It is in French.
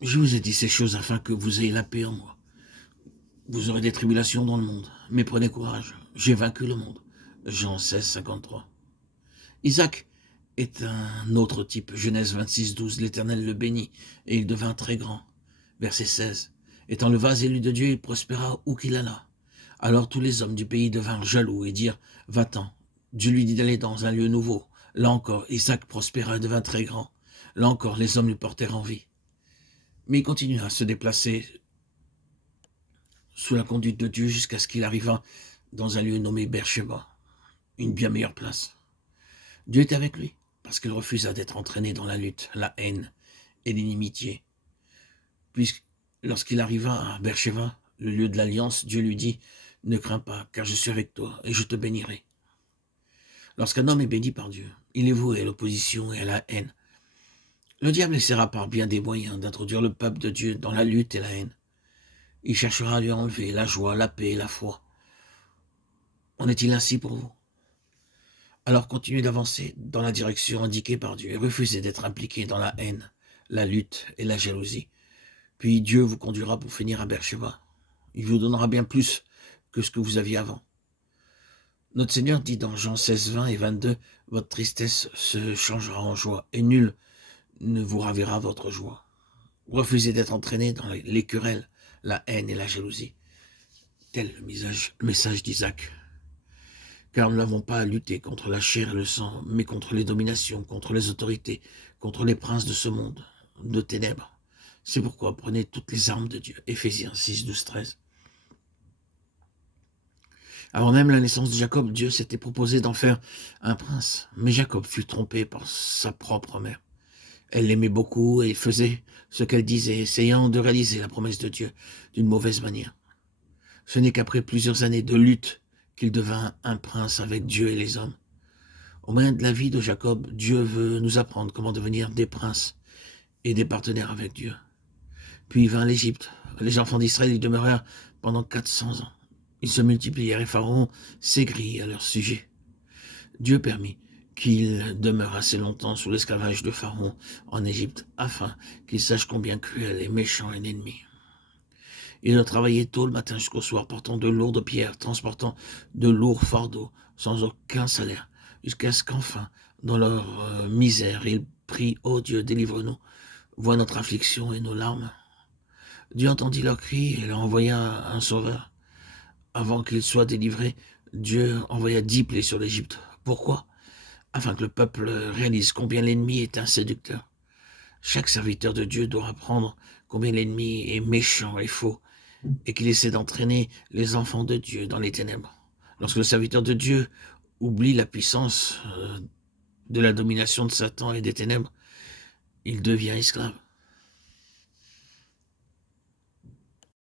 Je vous ai dit ces choses afin que vous ayez la paix en moi. Vous aurez des tribulations dans le monde, mais prenez courage, j'ai vaincu le monde. Jean 16, 53. Isaac est un autre type. Genèse 26, 12. L'Éternel le bénit, et il devint très grand. Verset 16. Étant le vase élu de Dieu, il prospéra où qu'il alla. Alors tous les hommes du pays devinrent jaloux et dirent, va-t'en. Dieu lui dit d'aller dans un lieu nouveau. Là encore, Isaac prospéra et devint très grand. Là encore, les hommes lui portèrent envie. Mais il continua à se déplacer sous la conduite de Dieu jusqu'à ce qu'il arrivât dans un lieu nommé Beersheba, une bien meilleure place. Dieu était avec lui, parce qu'il refusa d'être entraîné dans la lutte, la haine et l'inimitié. Puis, lorsqu'il arriva à Beersheba, le lieu de l'alliance, Dieu lui dit, « Ne crains pas, car je suis avec toi, et je te bénirai. » Lorsqu'un homme est béni par Dieu, il est voué à l'opposition et à la haine. Le diable essaiera par bien des moyens d'introduire le peuple de Dieu dans la lutte et la haine. Il cherchera à lui enlever la joie, la paix et la foi. En est-il ainsi pour vous? Alors continuez d'avancer dans la direction indiquée par Dieu et refusez d'être impliqué dans la haine, la lutte et la jalousie. Puis Dieu vous conduira pour finir à Beersheba. Il vous donnera bien plus que ce que vous aviez avant. Notre Seigneur dit dans Jean 16, 20 et 22, « Votre tristesse se changera en joie, et nul ne vous ravira votre joie. » Refusez d'être entraîné dans les querelles, la haine et la jalousie. Tel le message d'Isaac. Car nous n'avons pas à lutter contre la chair et le sang, mais contre les dominations, contre les autorités, contre les princes de ce monde, de ténèbres. C'est pourquoi prenez toutes les armes de Dieu. Éphésiens 6, 12, 13. Avant même la naissance de Jacob, Dieu s'était proposé d'en faire un prince. Mais Jacob fut trompé par sa propre mère. Elle l'aimait beaucoup et faisait ce qu'elle disait, essayant de réaliser la promesse de Dieu d'une mauvaise manière. Ce n'est qu'après plusieurs années de lutte qu'il devint un prince avec Dieu et les hommes. Au moyen de la vie de Jacob, Dieu veut nous apprendre comment devenir des princes et des partenaires avec Dieu. Puis vint l'Égypte. Les enfants d'Israël y demeurèrent pendant 400 ans. Ils se multiplièrent et Pharaon s'aigrit à leur sujet. Dieu permit qu'ils demeurent assez longtemps sous l'esclavage de Pharaon en Égypte, afin qu'ils sachent combien cruel et méchant un ennemi. Ils travaillaient tôt le matin jusqu'au soir, portant de lourdes pierres, transportant de lourds fardeaux, sans aucun salaire, jusqu'à ce qu'enfin, dans leur misère, ils prient, « Ô Dieu, délivre-nous, vois notre affliction et nos larmes. » Dieu entendit leurs cris et leur envoya un sauveur. Avant qu'ils soient délivrés, Dieu envoya 10 plaies sur l'Égypte. Pourquoi? Afin que le peuple réalise combien l'ennemi est un séducteur. Chaque serviteur de Dieu doit apprendre combien l'ennemi est méchant et faux, et qu'il essaie d'entraîner les enfants de Dieu dans les ténèbres. Lorsque le serviteur de Dieu oublie la puissance de la domination de Satan et des ténèbres, il devient esclave.